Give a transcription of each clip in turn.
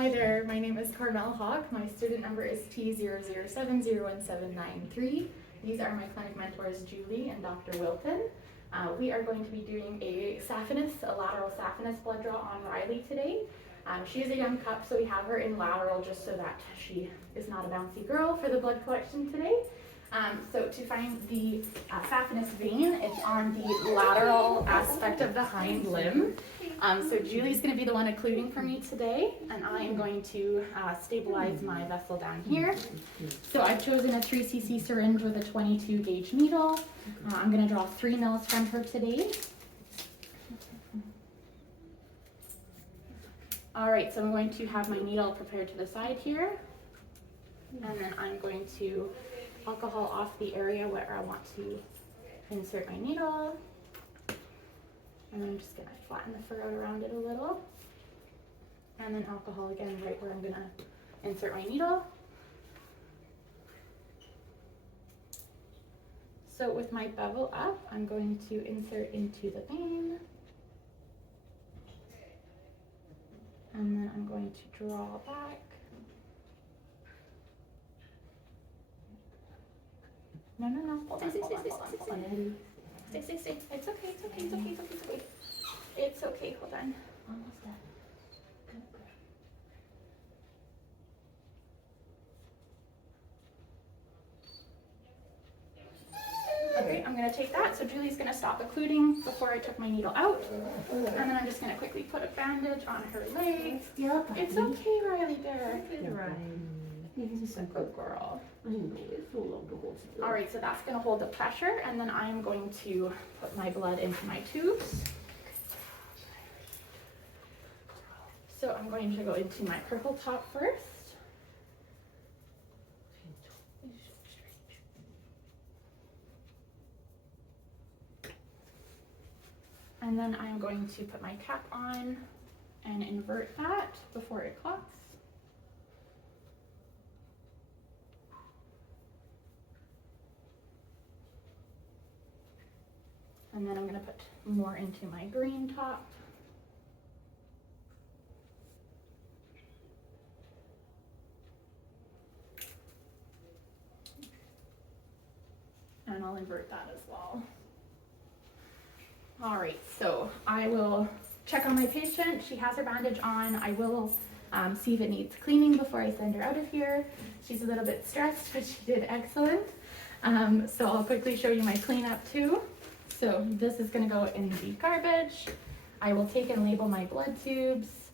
Hi there, my name is CarmelHauckT. My student number is CarmelHauckT00701793. These are my clinic mentors, Julie and Dr. Wilton. We are going to be doing a lateral saphenous blood draw on Riley today. She is a young pup, so we have her in lateral just so that she is not a bouncy girl for the blood collection today. So to find the saphenous vein, it's on the lateral aspect of the hind limb. So Julie's going to be the one occluding for me today, and I am going to stabilize my vessel down here. So I've chosen a 3cc syringe with a 22 gauge needle. I'm going to draw 3 mils from her today. Alright, so I'm going to have my needle prepared to the side here, and then I'm going to alcohol off the area where I want to insert my needle. And I'm just going to flatten the fur out around it a little. And then alcohol again right where I'm going to insert my needle. So with my bevel up, I'm going to insert into the vein. And then I'm going to draw back. No. Hold on. Stay. It's okay. It's okay. Hold on. Almost done. Okay, I'm going to take that. So Julie's going to stop occluding before I took my needle out. And then I'm just going to quickly put a bandage on her leg. It's okay, Riley bear. This is a good girl. Alright, so that's going to hold the pressure, and then I'm going to put my blood into my tubes. So I'm going to go into my purple top first. And then I'm going to put my cap on and invert that before it clots. And then I'm going to put more into my green top. And I'll invert that as well. All right, so I will check on my patient. She has her bandage on. I will see if it needs cleaning before I send her out of here. She's a little bit stressed, but she did excellent. So I'll quickly show you my cleanup too. So this is going to go in the garbage. I will take and label my blood tubes,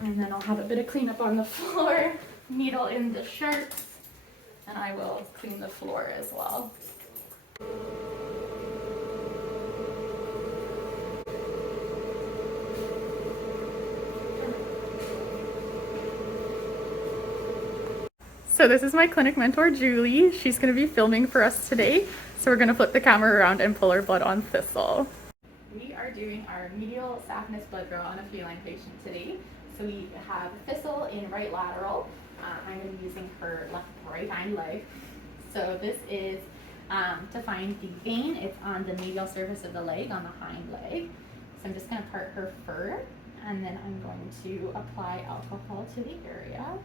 and then I'll have a bit of cleanup on the floor, needle in the shirts, and I will clean the floor as well. So this is my clinic mentor, Julie. She's going to be filming for us today. So we're going to flip the camera around and pull her blood on Thistle. We are doing our medial saphenous blood draw on a feline patient today. So we have Thistle in right lateral. I'm going to be using her right hind leg. So this is to find the vein. It's on the medial surface of the leg, on the hind leg. So I'm just going to part her fur, and then I'm going to apply alcohol to the area.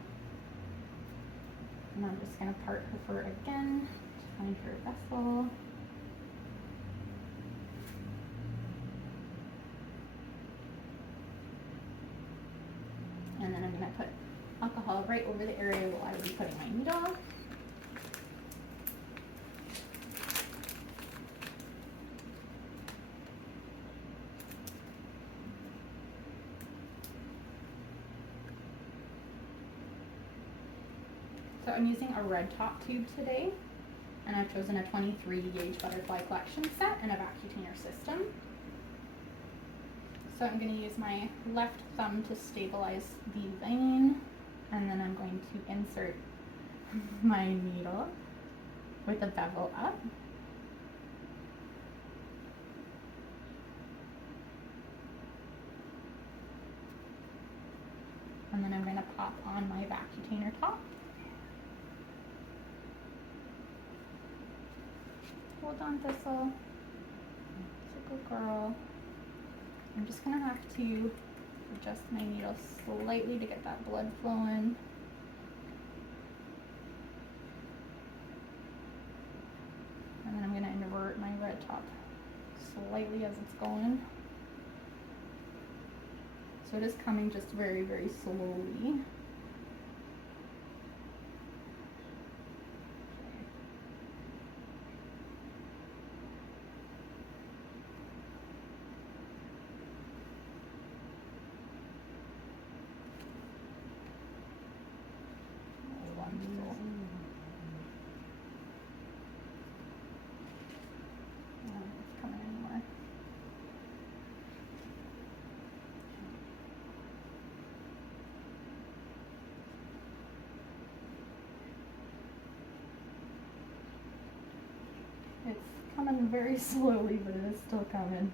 And I'm just going to part her fur again to find her vessel. And then I'm going to put alcohol right over the area while I will be putting my needle. So I'm using a red top tube today, and I've chosen a 23 gauge butterfly collection set and a vacutainer system. So I'm going to use my left thumb to stabilize the vein, and then I'm going to insert my needle with the bevel up. And then I'm going to pop on my vacutainer top. Hold on, Thistle. It's a good girl. I'm just going to have to adjust my needle slightly to get that blood flowing. And then I'm going to invert my red top slightly as it's going. So it is coming just very, very slowly. It's coming very slowly, but it is still coming.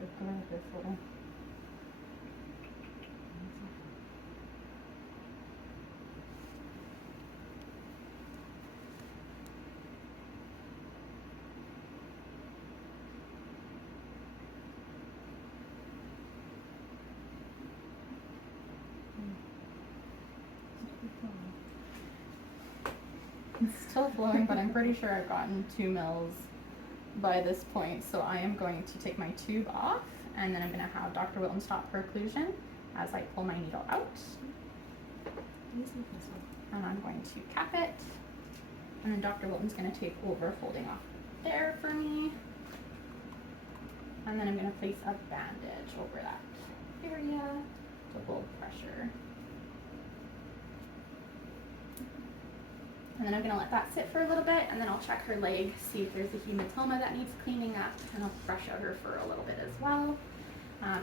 Just go with this little. It's still flowing, but I'm pretty sure I've gotten 2 mils by this point. So I am going to take my tube off, and then I'm going to have Dr. Wilton stop her occlusion as I pull my needle out. And I'm going to cap it. And then Dr. Wilton's going to take over holding off there for me. And then I'm going to place a bandage over that area to hold pressure. And then I'm going to let that sit for a little bit, and then I'll check her leg, see if there's a hematoma that needs cleaning up, and I'll brush out her fur a little bit as well.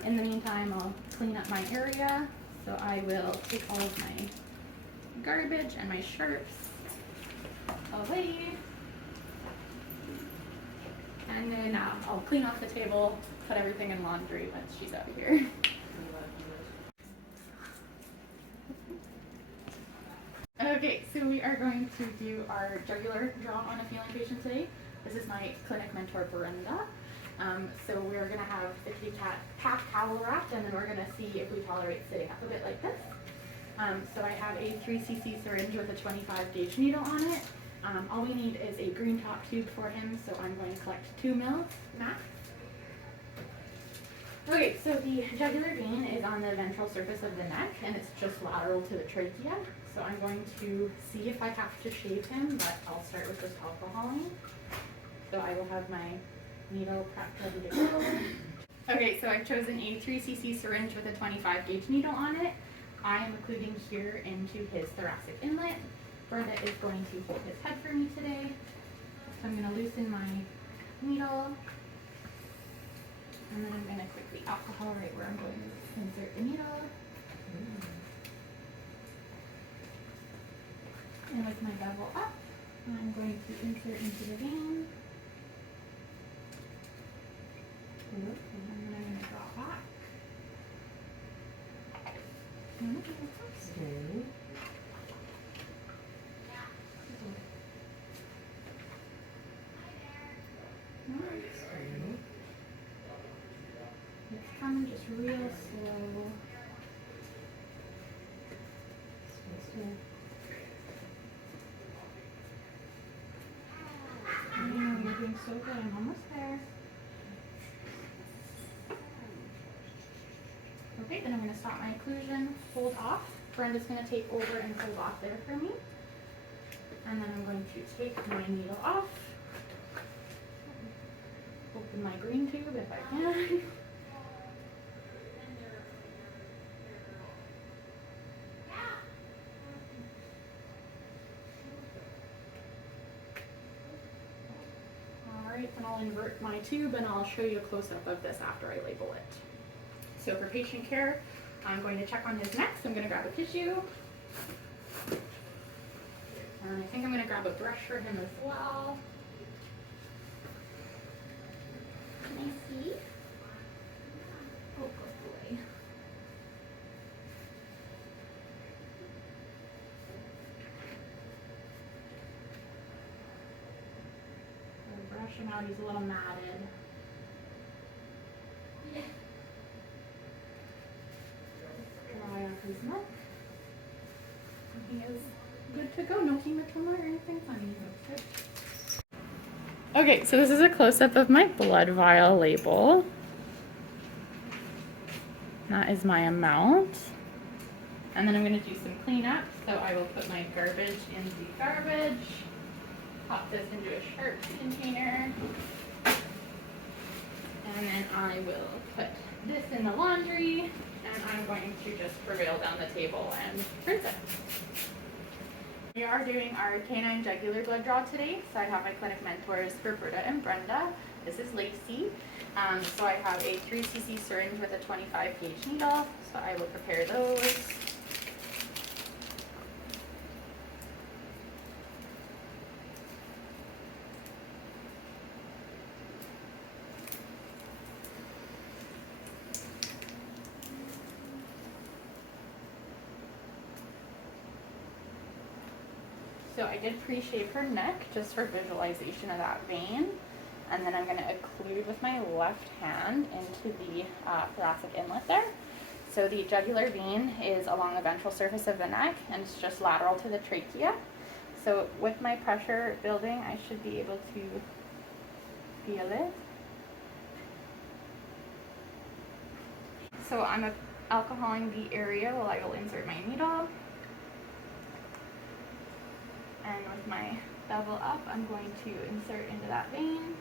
In the meantime, I'll clean up my area. So I will take all of my garbage and my sharps away. And then I'll clean off the table, put everything in laundry once she's out of here. Okay, so we are going to do our jugular draw on a feline patient today. This is my clinic mentor, Brenda. So we're going to have the kitty cat half towel wrapped, and then we're going to see if we tolerate sitting up a bit like this. So I have a 3cc syringe with a 25 gauge needle on it. All we need is a green top tube for him, so I'm going to collect 2 mils max. Okay, so the jugular vein is on the ventral surface of the neck, and it's just lateral to the trachea. So I'm going to see if I have to shave him, but I'll start with just alcoholing. So I will have my needle prepped ready to go. Okay, so I've chosen a 3cc syringe with a 25 gauge needle on it. I am occluding here into his thoracic inlet. Brenda is going to hold his head for me today. So I'm going to loosen my needle. And then I'm going to quickly alcohol right where I'm going to insert the needle. And with my bevel up, I'm going to insert into the vein. And then I'm going to draw back. Okay. It's coming just real slow. You're doing so good. I'm almost there. Okay, then I'm going to stop my occlusion, hold off. Brenda's going to take over and hold off there for me. And then I'm going to take my needle off. Open my green tube if I can. Alright, then I'll invert my tube and I'll show you a close-up of this after I label it. So for patient care, I'm going to check on his neck, so I'm going to grab a tissue. And I think I'm going to grab a brush for him as well. Can I see? Oh, good boy. Brush him out, he's a little matted. He is good to go. No hematoma or anything funny. Good. Okay, so this is a close-up of my blood vial label. That is my amount. And then I'm going to do some cleanup. So I will put my garbage in the garbage, pop this into a Sharpie container, and then I will put this in the laundry, and I'm going to just prevail down the table and rinse it. We are doing our canine jugular blood draw today, so I have my clinic mentors, Roberta and Brenda. This is Lacey. So I have a 3cc syringe with a 25 gauge needle, so I will prepare those. So I did pre-shave her neck just for visualization of that vein. And then I'm going to occlude with my left hand into the thoracic inlet there. So the jugular vein is along the ventral surface of the neck, and it's just lateral to the trachea. So with my pressure building, I should be able to feel it. So I'm alcoholing the area while I will insert my needle. And with my bevel up, I'm going to insert into that vein.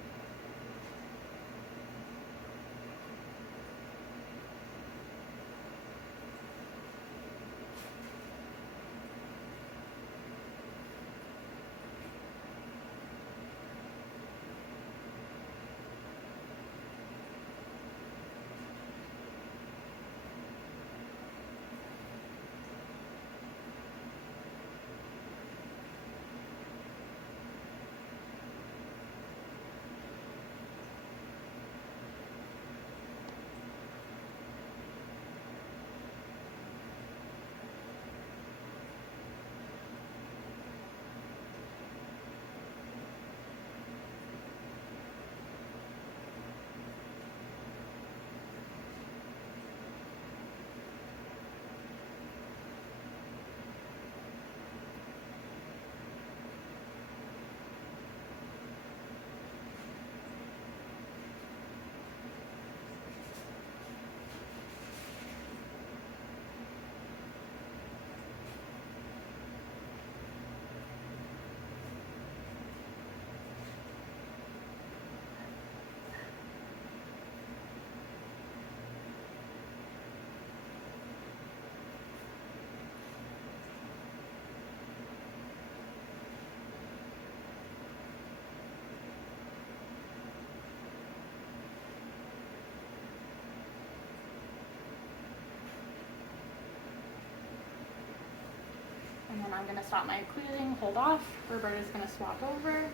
And then I'm going to stop my occluding, hold off. Roberta's going to swap over.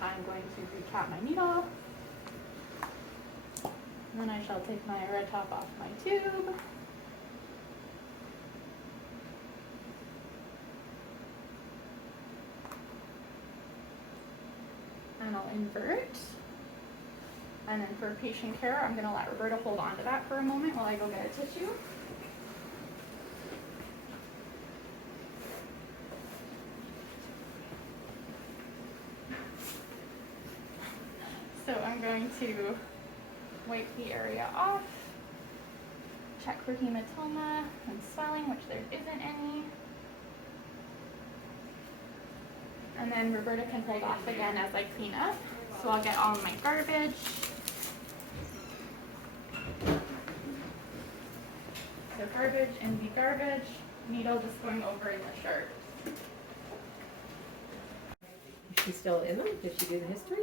I'm going to recap my needle. And then I shall take my red top off my tube. And I'll invert. And then for patient care, I'm going to let Roberta hold on to that for a moment while I go get a tissue. So I'm going to wipe the area off, check for hematoma and swelling, which there isn't any. And then Roberta can hold off again as I clean up. So I'll get all of my garbage. So garbage in the garbage, needle just going over in the shirt. Is she still in them? Did she do the history?